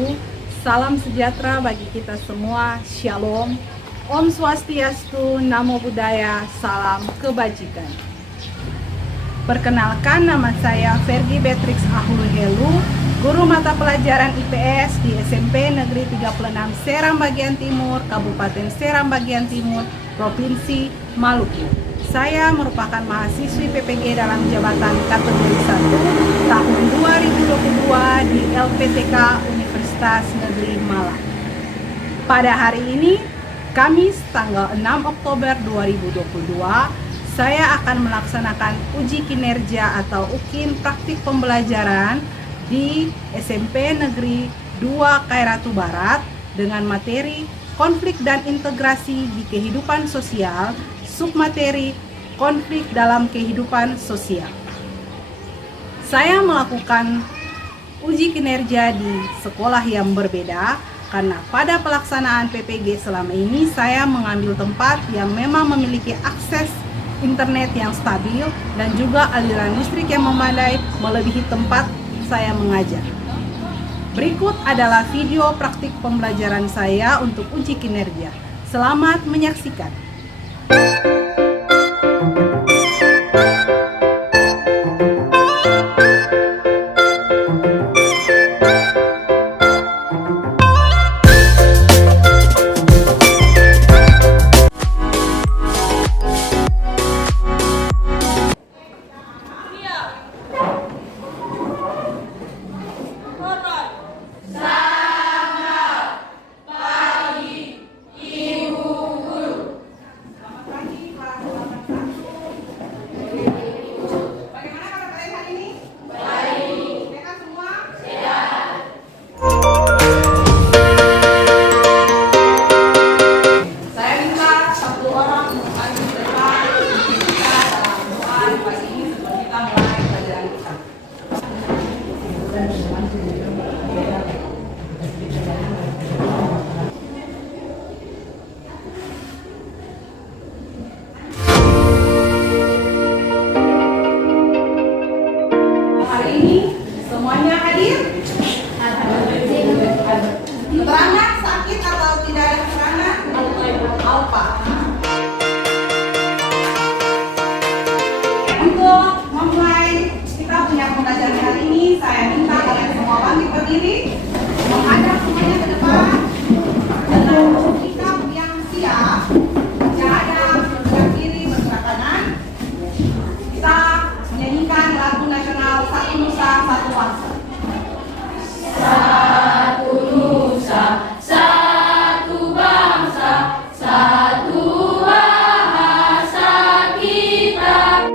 wabarakatuh. Salam sejahtera bagi kita semua. Shalom. Om Swastiastu, Namo Buddhaya, salam kebajikan. Perkenalkan, nama saya Fergie Beatrix Ahulu Helu, guru mata pelajaran IPS di SMP Negeri 36 Seram Bagian Timur, Kabupaten Seram Bagian Timur, Provinsi Maluku. Saya merupakan mahasiswi PPG dalam jabatan kategori 1 tahun 2022 di LPTK Universitas Negeri Malang. Pada hari ini, Kamis tanggal 6 Oktober 2022, saya akan melaksanakan uji kinerja atau UKIN praktik pembelajaran di SMP Negeri 2 Kairatu Barat dengan materi konflik dan integrasi di kehidupan sosial, submateri konflik dalam kehidupan sosial. Saya melakukan uji kinerja di sekolah yang berbeda karena pada pelaksanaan PPG selama ini saya mengambil tempat yang memang memiliki akses internet yang stabil dan juga aliran listrik yang memadai melebihi tempat saya mengajar. Berikut adalah video praktik pembelajaran saya untuk uji kinerja. Selamat menyaksikan. Hari ini semuanya hadir? Keterangan sakit atau tidak ada keterangan? Apa? Untuk memulai kita punya pembelajaran hari ini, saya minta kalian semua bangkit berdiri, menghadap semuanya ke depan dengan sikap yang siap, berjalan bergerak kiri, bergerak kanan. Kita menyanyikan lagu nasional Satu Nusa Satu Bangsa. Satu nusa, satu bangsa, satu bahasa kita.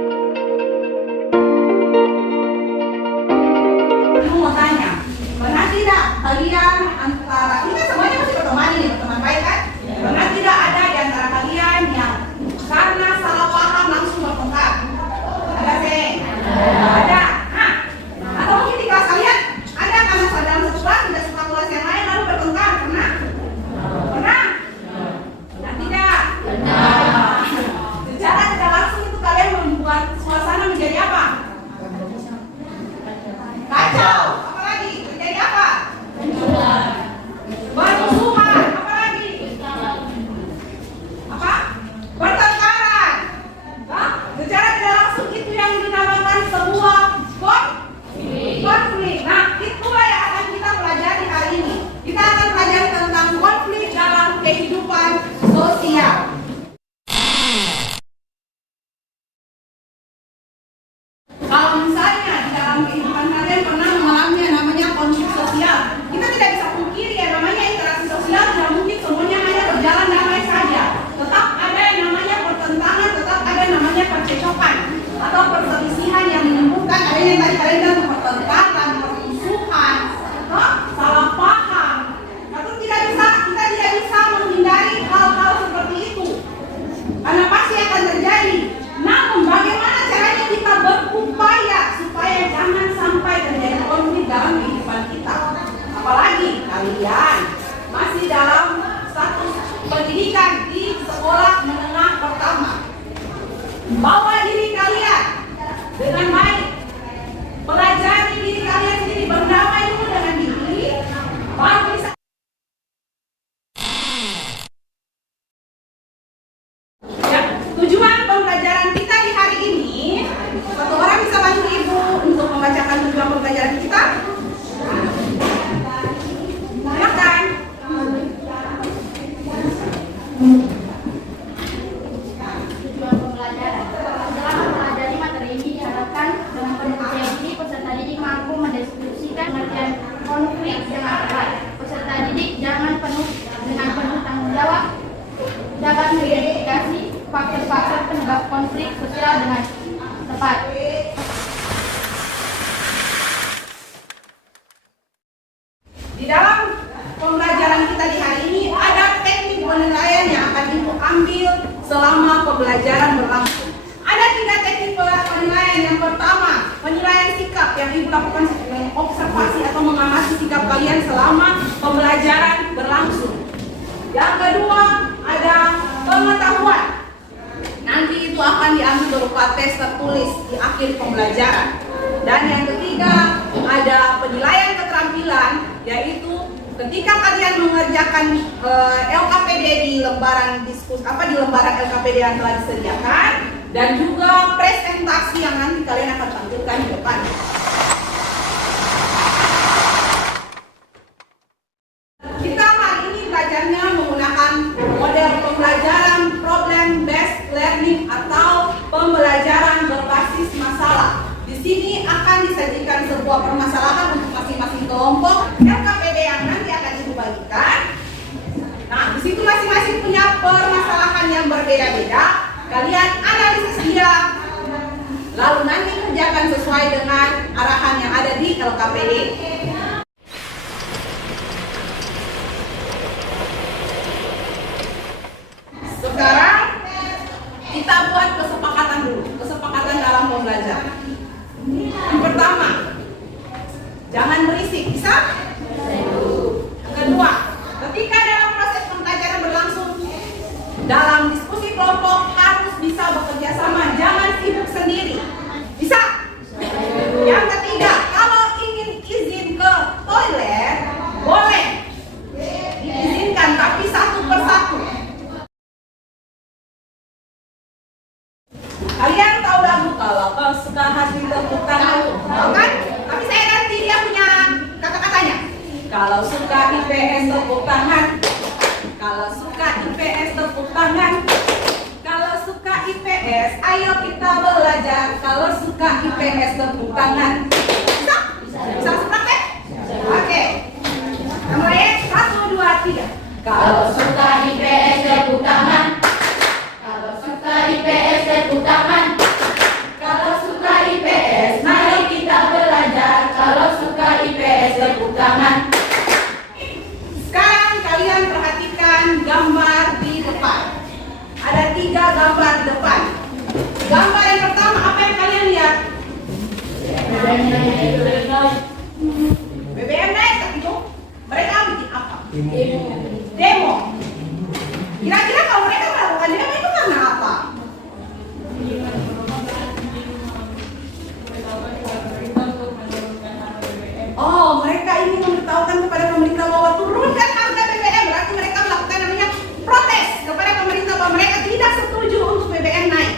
Aku mau tanya, pernah tidak kalian antara ini kan semuanya masih berteman ini, berteman baik kan? Pernah tidak ada di antara kalian yang karena salah paham langsung bertengkar? Ada sih? Ada. Atau mungkin di kelas kalian ada karena dalam satu kelas tidak suka kelas yang lain lalu bertengkar? Pernah? Pernah? Pernah tidak? Secara tidak langsung itu kalian membuat suasana menjadi apa? Kacau. Apalagi? Terjadi apa? Bermusuhan. Apalagi? Apa? Pertengkaran. Hah? Secara tidak langsung itu yang dinamakan sebuah konflik. Nah, itulah yang akan kita pelajari hari ini. Kita akan pelajari tentang konflik dalam kehidupan sosial. Kalau misalnya di dalam kehidupan kalian pernah mengalami yang namanya konflik sosial, kita tidak bisa pungkiri ya namanya interaksi sosial tidak mungkin semuanya hanya berjalan damai saja. Tetap ada yang namanya pertentangan, tetap ada yang namanya percekcokan atau perselisihan yang menimbulkan adanya yang tadi kalian bilang pertengkaran, permusuhan, salah paham. Atau kita tidak bisa menghindari hal-hal seperti itu karena pasti akan terjadi. Namun bagaimana caranya kita berupaya supaya jangan sampai terjadi konflik dalam kehidupan kita? Apalagi kalian masih dalam status pendidikan di sekolah menengah pertama. Bawa diri kalian dengan baik, pelajari diri kalian sendiri, berdamai dulu dengan diri, baru konflik sosial dengan tepat. Di dalam pembelajaran kita di hari ini ada teknik penilaian yang akan Ibu ambil selama pembelajaran berlangsung. Ada 3 teknik penilaian. Yang pertama, penilaian sikap yang Ibu lakukan observasi atau mengamati sikap kalian selama pembelajaran berlangsung. Yang kedua, ada pengetahuan. Nanti itu akan diambil berupa tes tertulis di akhir pembelajaran. Dan yang ketiga, ada penilaian keterampilan, yaitu ketika kalian mengerjakan LKPD di lembaran di lembaran LKPD yang telah disediakan, dan juga presentasi yang nanti kalian akan tampilkan di depan. Kita hari ini belajarnya menggunakan model pembelajaran problem based learning atau pembelajaran berbasis masalah. Di sini akan disajikan sebuah permasalahan untuk masing-masing kelompok LKPD yang nanti akan Ibu bagikan. Nah, di situ masing-masing punya permasalahan yang berbeda-beda. Kalian analisis dia, lalu nanti kerjakan sesuai dengan arahan yang ada di LKPD. Sekarang kita buat kesepakatan dulu, kesepakatan dalam pembelajaran. Yang pertama, jangan berisik, bisa? Kedua, ketika dalam proses pembelajaran berlangsung, dalam diskusi kelompok harus bisa bekerja sama, jangan sibuk sendiri. Bisa? Yang ketiga, kalau ingin izin ke toilet, boleh diizinkan, tapi satu persatu. Kalian tahu lagu kalau kau suka hati tepuk tangan, tahu kan? Tapi saya ganti dia punya kata-katanya. Kalau suka IPS tepuk tangan, kalau suka IPS tepuk tangan, kalau suka IPS ayo kita belajar. Kalau suka IPS tepuk tangan. Bisa? Bisa praktek? Oke. Mulai 1, 2, 3. Kalau suka IPS tepuk tangan. Kalau suka IPS tepuk tangan. Kalau suka IPS mari kita belajar. Kalau suka IPS tepuk tangan. Sekarang kalian perhatikan gambar di depan. Ada 3 gambar di depan. Gambar yang pertama, apa yang kalian lihat? BBM naik, tapi itu mereka bikin apa? Demo. Kira-kira kalau mereka melakukan demo itu karena apa? Oh, mereka ingin memberitahukan kepada pemerintah bahwa turunkan harga BBM. Berarti mereka melakukan namanya protes kepada pemerintah bahwa mereka tidak setuju untuk BBM naik.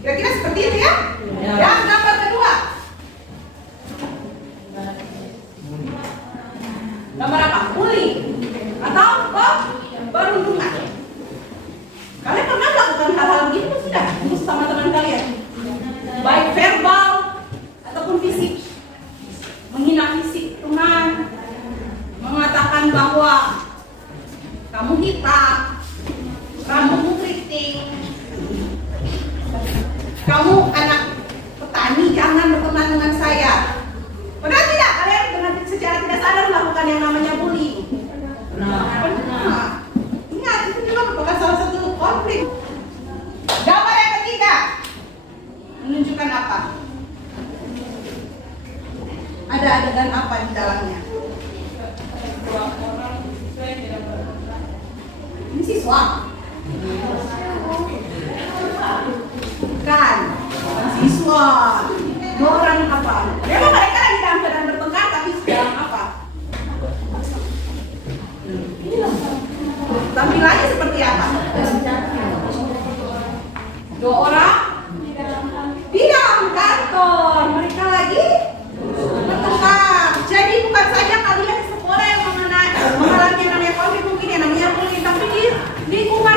Kira-kira seperti itu ya? Yang gambar kedua. Gambar apa? Bullying atau perundungan. Kalian pernah melakukan hal-hal begitu sudah sama teman kalian? Baik verbal ataupun fisik. Menghina fisik teman, mengatakan bahwa kamu hitam, rambutmu keriting, kamu anak petani, jangan berteman dengan saya. Pernah tidak kalian dengan secara tidak sadar melakukan yang namanya bullying? Pernah. Ingat, itu juga merupakan salah satu konflik. Gambar yang ketiga menunjukkan apa? Ada adegan apa di dalamnya? Ini siswa. Bukan siswa. Dua orang apa? Memang mereka lagi dalam keadaan bertengkar, tapi sedang apa? Tampilannya seperti apa? Dua orang di dalam kantor. Mereka lagi bertengkar. Jadi bukan saja kalian di sekolah yang mengalami yang namanya konflik, mungkin yang namanya bullying, tapi di lingkungan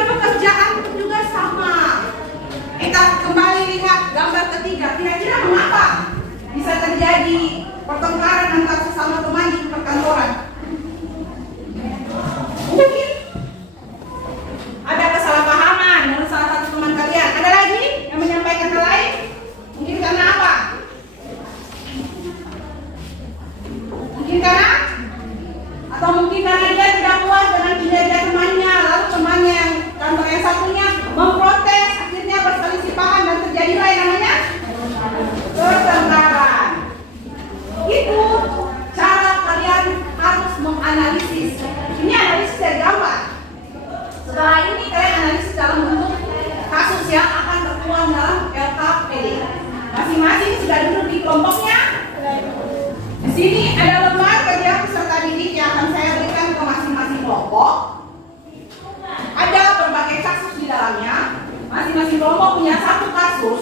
mungkin karena dia tidak puas dengan kinerja temannya, lalu temannya yang kantor yang satunya memprotes, akhirnya berselisih paham dan terjadilah yang namanya pertengkaran. Itu cara kalian harus menganalisis. Ini analisis dari gambar. Setelah ini kalian analisis dalam bentuk kasus yang akan tertuang dalam LKPD. Masing-masing sudah duduk di kelompoknya. Di sini ada lembar kerja peserta didik yang akan saya berikan ke masing-masing kelompok. Ada berbagai kasus di dalamnya. Masing-masing kelompok punya satu kasus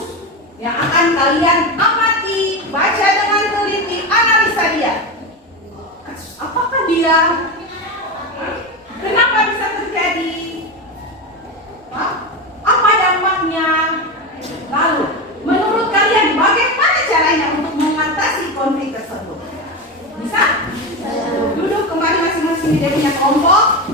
yang akan kalian amati, baca dengan teliti, analisa dia. Kasus apakah dia? Kenapa bisa terjadi? Apa dampaknya? Lalu, menurut kalian bagaimana caranya untuk mengatasi konflik tersebut? Bisa? Duduk kembali masing-masing di dia punya kelompok.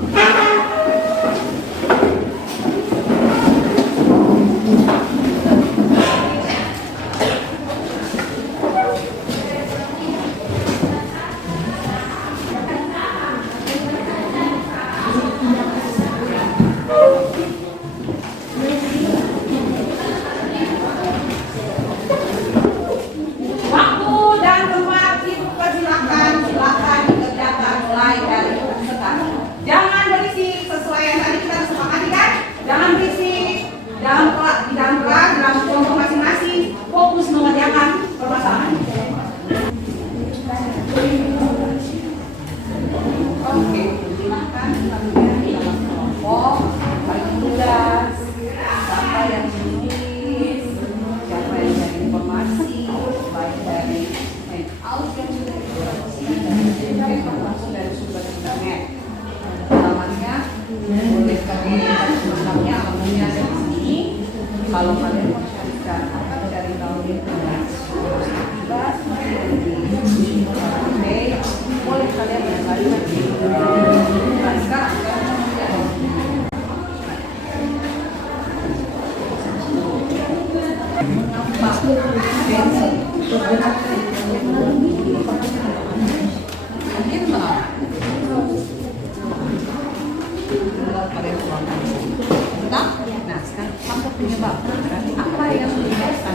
Kalau kalian mau carikan akan cari tahu di internet, boleh kalian kembali lagi. Nah, sekarang nah, sekarang faktor penyebab apa yang menyebabkan?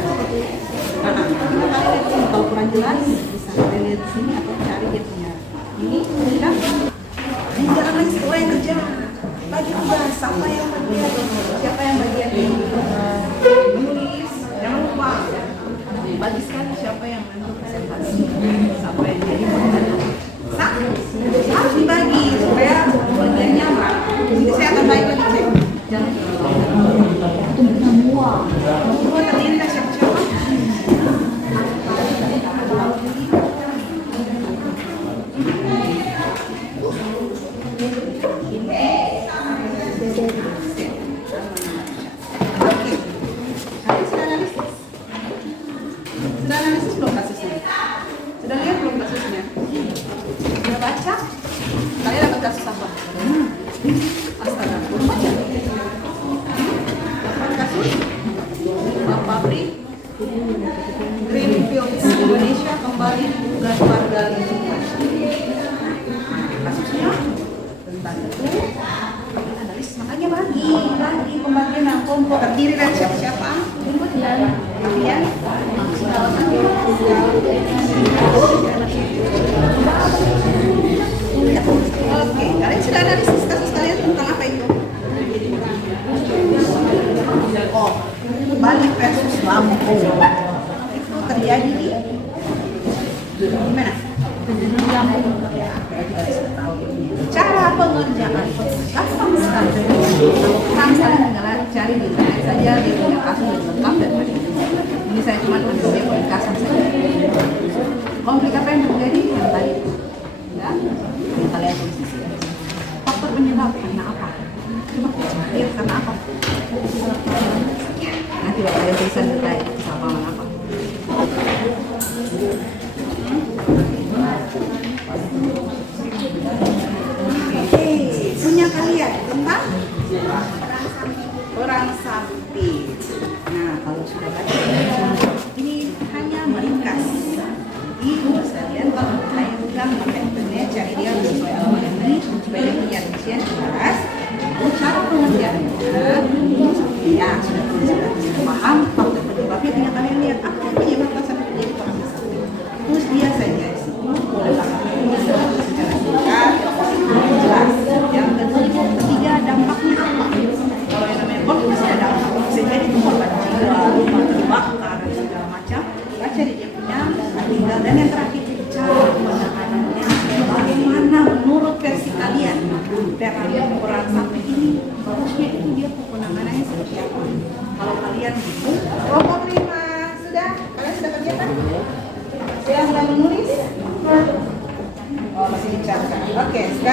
Kalau kurang jelas bisa kalian lihat di sini atau cari dia punya ini tidak. Jangan lagi semua yang kerja bagi tugas, siapa yang bagian menulis, jangan lupa bagi sekali siapa yang menentukan presentasi, siapa yang jadi harus dibagi supaya bagian nyaman. Jadi saya akan baik lagi cek. Jangan semua ternyata siapa-siapa. Sudah analisis belum kasusnya? Sudah lihat belum kasusnya? Sudah baca? Kalian dapat kasus apa? Astaga, belum baca? Dapat kasus? Pabrik Greenfields Indonesia kembali tugas warga lingkungan. Kasusnya tentang itu analisis, makanya bagi pembagian yang kelompok terdiri dari siapa-siapa? Kemudian oke, kalian sudah analisis kasus kalian tentang apa itu? Oh, Bali versus Lampung. Itu terjadi di mana? Ya, kita bisa tahu. Cara pengerjaan gampang sekali. Kalian tinggal cari di internet saja, dia punya kasus yang lengkap dan ada. Ini saya cuma ambil dia ringkasan saja. Konflik apa yang terjadi? Yang tadi, ya, yang kalian tulis di sini. Faktor penyebab karena apa? Coba lihat karena apa? Nanti bakal ada tulisan detail sama apa? Punya kalian tentang orang samping. Nah, kalau sudah baca ini hanya meringkas. Ibu sekalian kalau saya pegang pakai internet cari dia sesuai alamat yang tadi.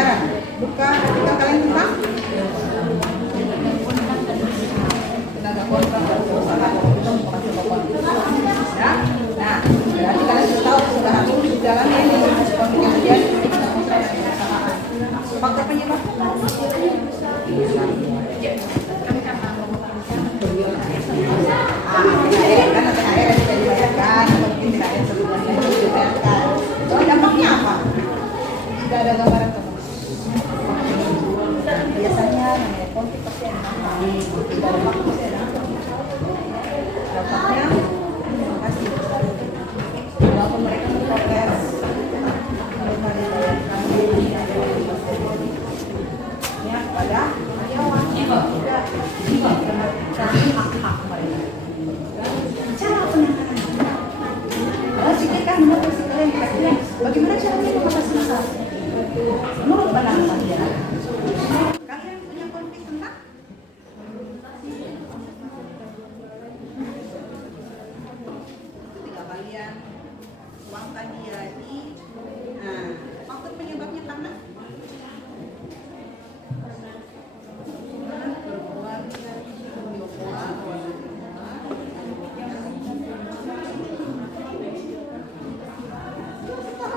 pelajaran. Buka artikel kalian tentang tenaga kontrak dan usaha itu menghasilkan konflik. Ya, nah berarti kalian sudah tahu sudah harus dijalani ini konflik yang terjadi di tenaga kontrak dan perusahaan. Faktor penyebab kan THR tidak dibayarkan atau mungkin THR sebelumnya tidak dibayarkan. Kalau dampaknya apa? Tidak ada gambaran teman. Biasanya namanya konflik pasti ada dampak pasti ada dampaknya pasti walaupun mereka memprotes mereka dibayarkan ya pada karyawan tidak kami hak-hak mereka. Cara penanganannya kalau pikirkan menurut kalian kira-kira bagaimana caranya mengatasi masalah menurut pandangan kalian. Kalian punya konflik tentang ketika kalian uang tadi jadi faktor penyebabnya karena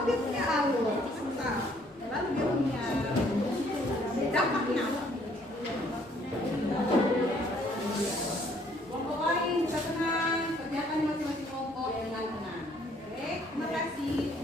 dia punya alur, lalu dia punya dampaknya apa? Kelompok lain bisa tenang, kerjakan masing-masing kelompok dengan tenang. Oke, terima kasih.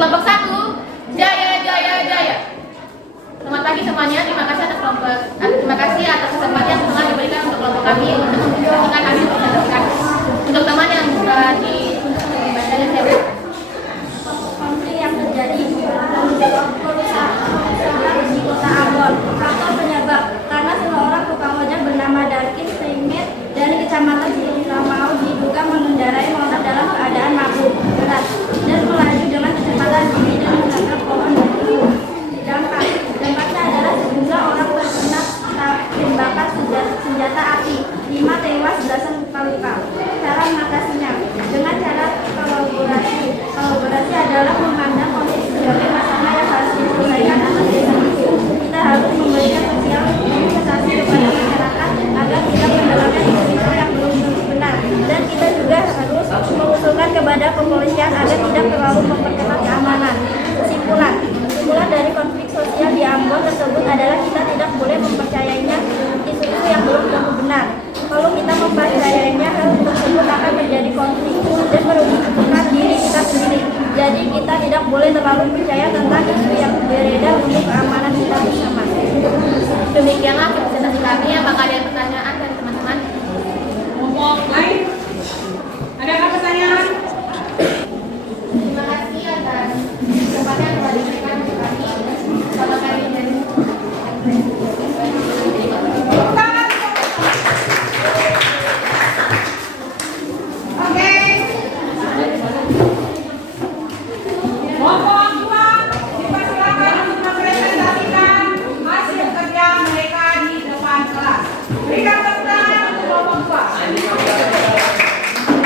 Kelompok 1, Jaya. pagi semuanya. Terima kasih atas kesempatan yang telah diberikan untuk kelompok kami untuk mempresentasikan hasil presentasikan. Untuk teman yang di bagian saya. Konflik yang terjadi di kota Ambon. Faktor penyebab karena seorang tukang ojek bernama Darkin Srimit dari kecamatan Cilamau diduga mengendarai motor dalam keadaan mabuk berat dan melaju dengan kecepatan tinggi dan menabrak pohon dan truk. Dampaknya adalah sejumlah orang terkena tembakan senjata api, 5 tewas, belasan luka-luka. Cara mengatasinya dengan cara kolaborasi. Kolaborasi adalah memandang konflik sebagai masalah yang harus diselesaikan atas dasar hukum. Kita harus memberikan sosialisasi kepada masyarakat agar tidak mendapatkan isu-isu yang belum tentu benar. Dan kita juga harus mengusulkan kepada kepolisian agar tidak terlalu memperketat keamanan. Kesimpulan dari konflik sosial di Ambon tersebut adalah kita tidak boleh mempercayainya isu-isu yang belum tentu benar. Kalau kita mempercayainya, hal tersebut akan menjadi konflik dan merugikan diri kita sendiri. Jadi kita tidak boleh terlalu percaya tentang isu yang beredar untuk keamanan kita bersama. Demikianlah presentasi kami. Apakah ada pertanyaan dari teman-teman? Kelompok lain? Ada apa pertanyaan? Terima kasih atas kesempatan yang telah diberikan untuk kami. Sama kami dari Oke. Kelompok dua dipersilakan untuk mempresentasikan hasil kerja mereka di depan kelas. Berikan tepuk tangan untuk kelompok dua.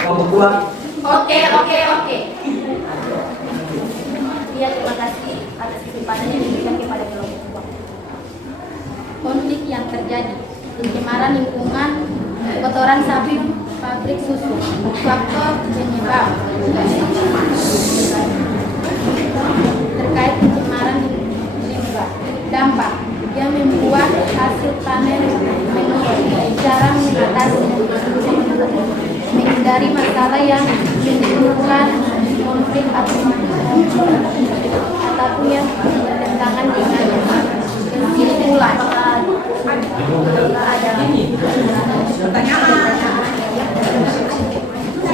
Kelompok dua. Oke. Ya, terima kasih atas kesempatan yang diberikan kepada kelompok dua. Konflik yang terjadi, pencemaran lingkungan, kotoran sapi, pabrik susu, faktor penyebab terkait pencemaran limbah, dampak yang membuat hasil panen menurun, cara mengatasi, menghindari masalah yang menimbulkan konflik ataupun yang bertentangan dengan kesimpulan. Pertanyaan.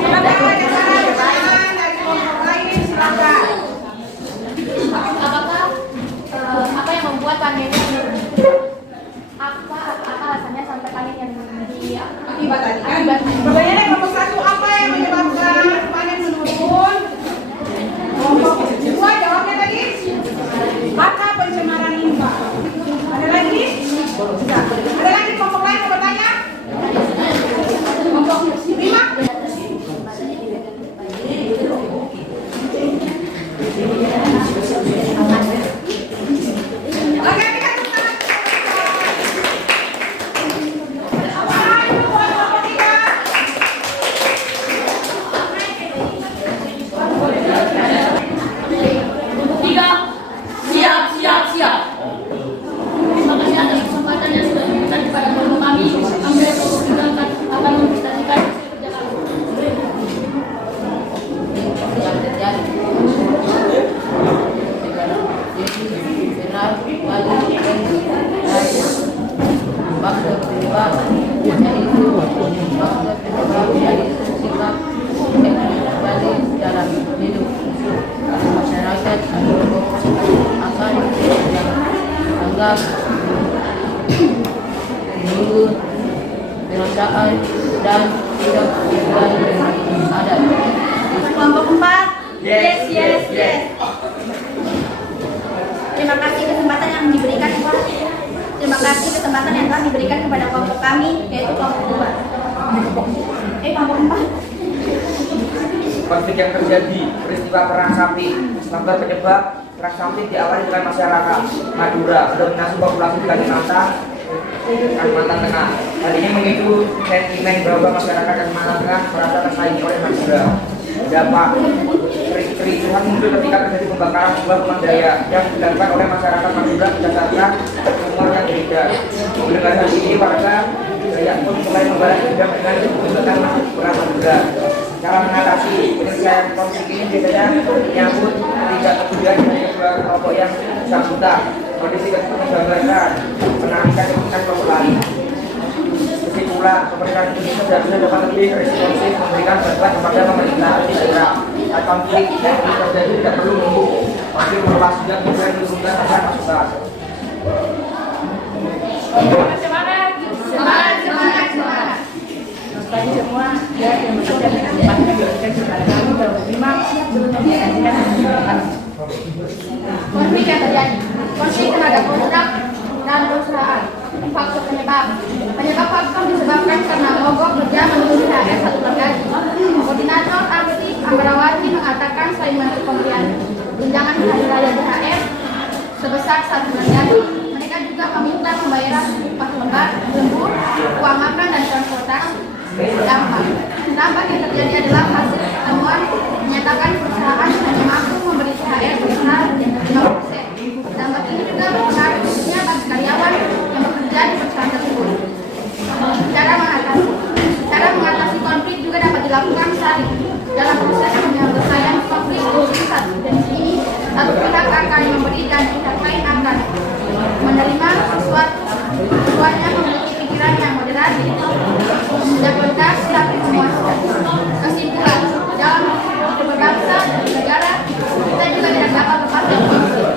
Apakah ada pertanyaan dari kelompok lain? Silakan. apakah apa yang membuat panennya menurun? Apa alasannya sampai panen yang Akibat tadi kan. Pertanyaannya kelompok satu, apa yang menyebabkan panen menurun? Kelompok dua jawabnya tadi karena pencemaran limbah. Ada lagi? Sudah. Ada lagi kelompok lain yang bertanya? Kelompok 5? Oke, kita tepuk tangan. Apakah itu buat kelompok 3? Siap. Terima kasih atas kesempatan yang sudah diberikan kepada kelompok kami. Kami akan mempresentasikan kerja menunggu perasaan dan tidak ada. Kelompok 4. Yes. Terima kasih kesempatan yang diberikan kepada kelompok kami, yaitu kelompok 2. Kelompok 4. Konflik yang terjadi, peristiwa perang sapi, faktor penyebab perang sapi diawali dengan masyarakat Madura, dominasi populasi di Kalimantan Tengah. Hal ini memicu sentimen bahwa masyarakat Kalimantan Tengah merasa tersaingi oleh Madura. Dampak kericuhan muncul ketika terjadi pembakaran sebuah rumah daya yang dilakukan oleh masyarakat Madura berdasarkan umur yang berbeda. Mendengar hal ini, warga Dayak pun mulai membalas dendam dengan menggunakan masjid perang Madura. Cara mengatasi penyelesaian konflik ini biasanya menyambut tidak kemudian dari kedua kelompok yang bersangkutan. Kondisi tersebut menggambarkan menantikan keputusan kembali. Kesimpulan, pemerintah Indonesia seharusnya dapat lebih responsif memberikan bantuan kepada pemerintah daerah. Konflik yang terjadi tidak perlu menunggu. Konflik meluas juga kemudian menurunkan rasa masukan. Semangat, semangat, semangat, semangat. Bagi semua ya yang bekerja dengan tempatnya berikan kepada kami bahwa terima sebelum menyaksikan kami. Konflik yang terjadi, konflik tenaga kontrak dan perusahaan. Faktor penyebab disebabkan karena mogok kerja menurut THR 1 bulan gaji. Koordinator aktif Ambarawati mengatakan selain menuntut pemberian tunjangan hari raya THR sebesar 1 bulan gaji, mereka juga meminta pembayaran upah lembur, uang makan dan transportasi. Dampak yang terjadi adalah hasil pertemuan menyatakan perusahaan hanya mampu memberi THR sebesar 5%. Dampak ini juga berpengaruh khususnya bagi karyawan yang bekerja di perusahaan tersebut. Cara mengatasi konflik juga dapat dilakukan saling. Dalam proses penyelesaian konflik jenis ini, satu pihak akan memberi dan pihak lain akan menerima sesuatunya memiliki pikiran yang moderat, tidak lengkap tapi memuaskan. Kesimpulan, dalam berbangsa dan negara, kita juga tidak dapat lepas dari konflik.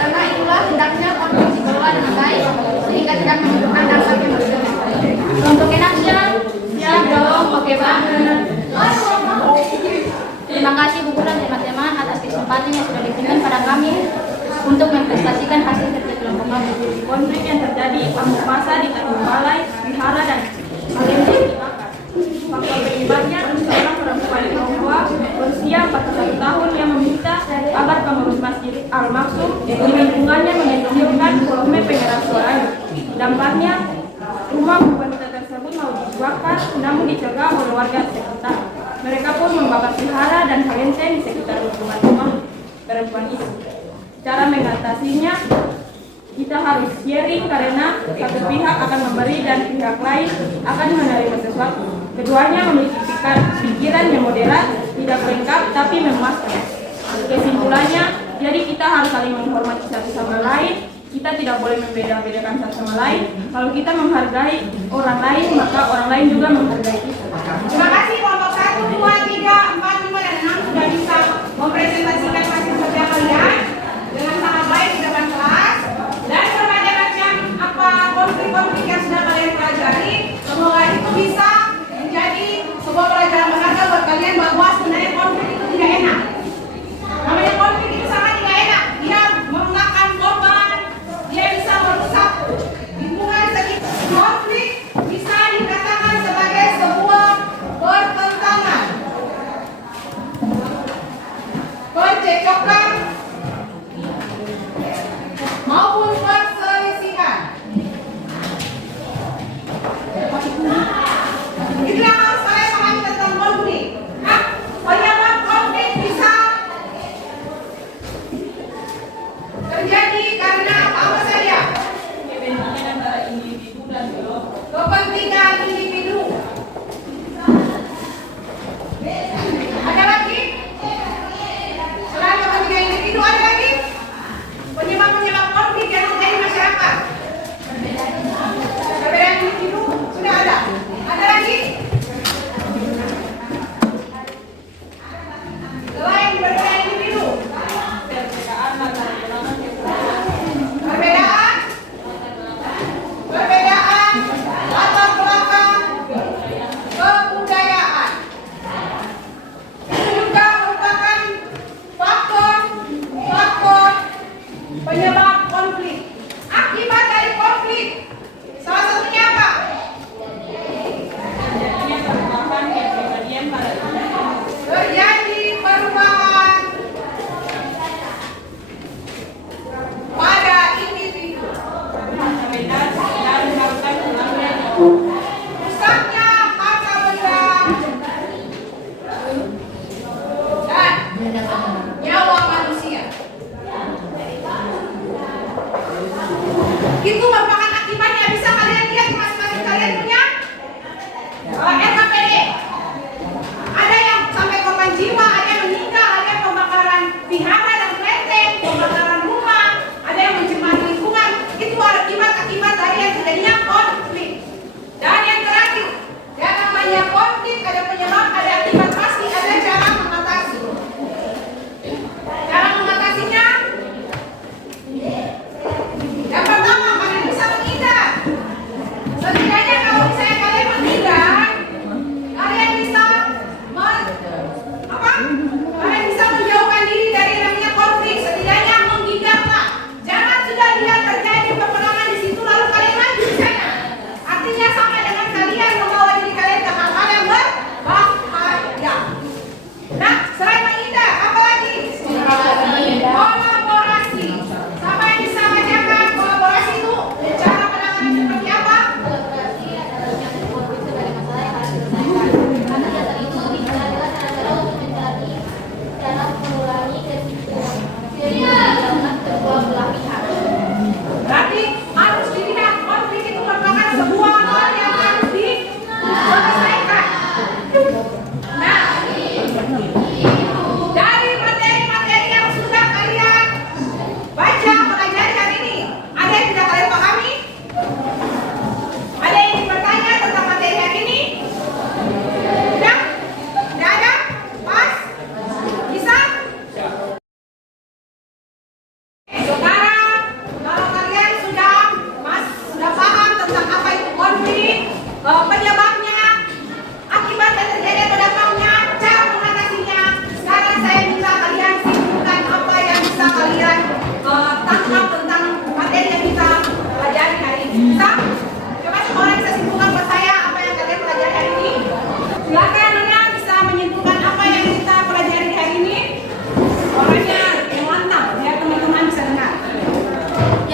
Karena itulah hendaknya konflik dikelola dengan baik sehingga tidak menimbulkan dampak yang berbeda. Untuk enaknya, siap dong, oke banget. Terima kasih Bu Guru dan teman-teman atas kesempatan yang sudah diberikan pada kami untuk mempresentasikan hasil kerja kelompok kami. Konflik yang terjadi amuk masa di Tanjung Balai, Wihara dan Palembang dibakar. Faktor penyebabnya seorang perempuan Tionghoa berusia 41 tahun yang meminta agar pengurus Masjid Al-Maksum di lingkungannya mengecilkan volume pengeras suaranya. Dampaknya, rumah wanita tersebut mau dibakar namun dicegah oleh warga sekitar. Mereka pun membakar vihara dan kalenteng di sekitar lingkungan rumah perempuan itu. Cara mengatasinya, kita harus sharing karena satu pihak akan memberi dan pihak lain akan menerima sesuatu. Keduanya memiliki pikiran yang moderat, tidak lengkap tapi memuaskan. Kesimpulannya, jadi kita harus saling menghormati satu sama lain. Kita tidak boleh membeda-bedakan satu sama lain. Kalau kita menghargai orang lain, maka orang lain juga menghargai kita. Terima kasih kelompok 1, 2, 3, 4, 5, dan 6 sudah bisa mempresentasikan hasil kerja kalian dengan sangat baik di depan kelas dan mempertanyakan apa konflik-konflik yang sudah kalian pelajari. Semoga itu bisa menjadi sebuah pelajaran berharga buat kalian bahwa sebenarnya konflik itu tidak enak. Namanya konflik itu sangat tidak enak. Dia memakan korban, dia bisa merusak lingkungan sekitar. Konflik bisa dikatakan sebagai sebuah pertentangan, percekcokan, maupun perselisihan. Itulah yang harus kalian pahami tentang konflik. Penyebab konflik bisa terjadi karena apa saja? Kepentingan antara individu dan kelompok. Kepentingan individu. Ada lagi? Selain kepentingan individu, ada lagi? Penyebab-penyebab konflik yang terjadi di masyarakat. Perbedaan individu sudah ada. Ada lagi? Selain perbedaan individu, perbedaan latar belakang kebudayaan itu juga merupakan faktor penyebab konflik. Akibat dari konflik salah satunya apa? Terjadi perubahan pada individu. Rusaknya harta benda dan nyawa manusia. Itu merupakan akibatnya. Bisa kalian lihat masing-masing kalian punya RKPD. Ada yang sampai korban jiwa, ada yang meninggal, ada yang pembakaran vihara dan kelenteng, pembakaran rumah, ada yang mencemari lingkungan.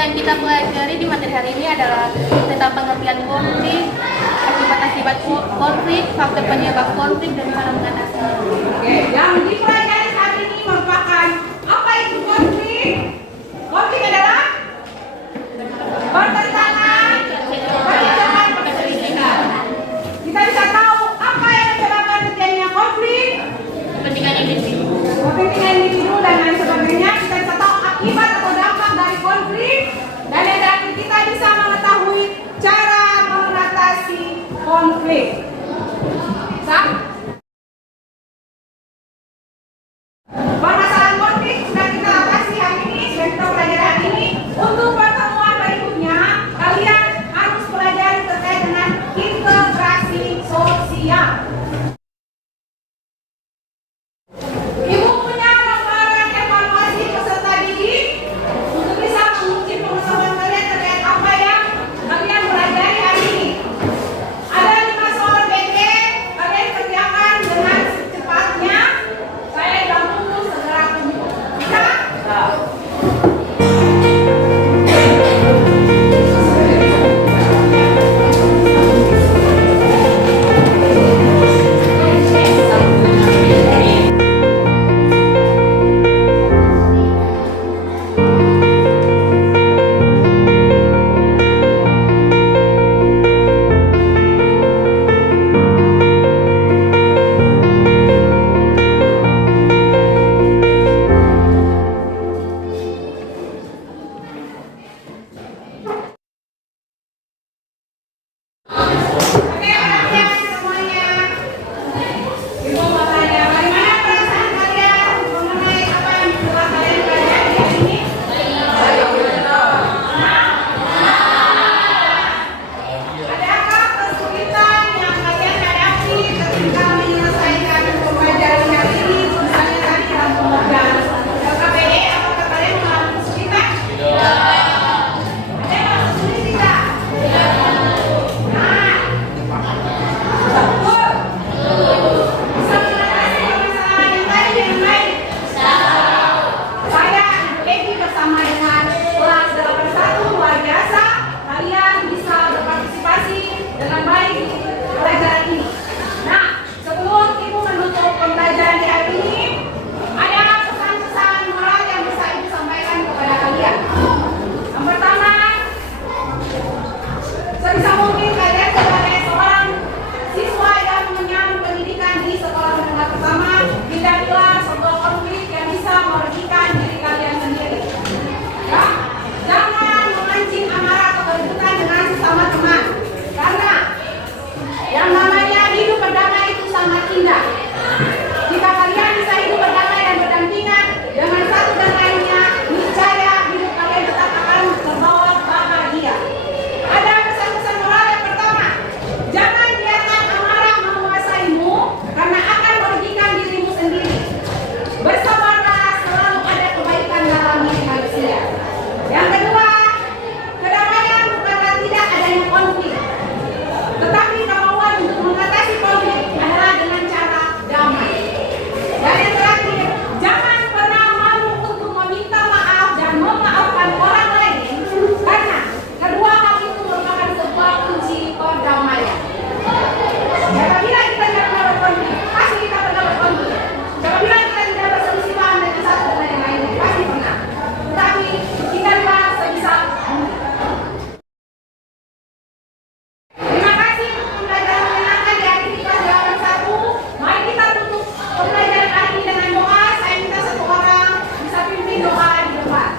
yang kita pelajari di materi hari ini adalah tentang pengertian konflik, akibat-akibat konflik, faktor penyebab konflik, dan cara mengatasinya. Oke, yang dipelajari hari ini merupakan apa itu konflik? Konflik adalah pertentangan, pertikaian, perselisihan. Kita bisa tahu apa yang menyebabkan terjadinya konflik, Kepentingan individu. kepentingan individu dan lain sebagainya. Kita bisa tahu akibat atau dampak dari konflik, dan yang terakhir kita bisa mengetahui cara mengatasi konflik. Sah? Permasalahan konflik sudah kita atasi hari ini, sudah kita pelajari hari ini. Untuk pertemuan berikutnya, kalian harus pelajari terkait dengan integrasi sosial. Ibu punya lembaran evaluasi peserta didik untuk bisa menguji pengetahuan kalian terkait apa yang kalian pelajari hari ini. Ada 5 soal BK, kalian kerjakan dengan secepatnya. Saya sudah tunggu segera tunggu. Bisa? Oke, perhatian semuanya. Ibu mau tanya, bagaimana perasaan kalian mengenai apa yang telah kalian pelajari hari ini? Adakah kesulitan yang kalian hadapi ketika menyelesaikan pembelajaran hari ini? Misalnya tadi dalam pembelajaran LKPD, apakah kalian mengalami kesulitan? Ada yang sulit tidak? Nah, betul. Bisa mengatasi permasalahan yang tadi dengan baik. Saya Eki bersama dengan kelas 81 luar biasa. Kalian bisa berpartisipasi dengan baik di pelajaran ini. Nah, sebelum Ibu menutup pembelajaran di hari ini, ada pesan-pesan moral yang bisa Ibu sampaikan kepada kalian. Yang pertama, sebisa mungkin kalian sebagai seorang siswa yang menyambut pendidikan di sekolah menengah pertama, hindarilah sebuah konflik yang bisa merugikan diri kalian sendiri. Ya, jangan memancing amarah atau keributan dengan sesama teman, karena yang namanya hidup berdamai itu sangat indah. Jika kalian bisa hidup berdamai dan berdampingan dengan satu dan lainnya, niscaya hidup kalian tetap akan terbawa bahagia. Ada pesan-pesan moral yang pertama, jangan biarkan amarah menguasaimu karena akan merugikan dirimu sendiri. Bersabarlah, selalu ada kebaikan dalam diri manusia. Yang kedua, kedamaian bukanlah tidak adanya konflik, tetapi kemauan untuk mengatasi konflik adalah dengan cara damai. Dan yang terakhir, jangan pernah malu untuk meminta maaf dan memaafkan orang lain, karena kedua hal itu merupakan sebuah kunci perdamaian. Apabila kita tidak pernah berkonflik, pasti kita pernah berkonflik. Apabila kita tidak berselisihan dengan satu dengan yang lain, pasti pernah. Tetapi kita juga sebisa mungkin. Terima kasih untuk pembelajaran menyenangkan di hari ini kelas 81. Mari kita tutup pembelajaran hari ini dengan doa. Saya minta satu orang bisa pimpin doa di depan.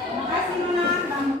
Terima kasih Nona.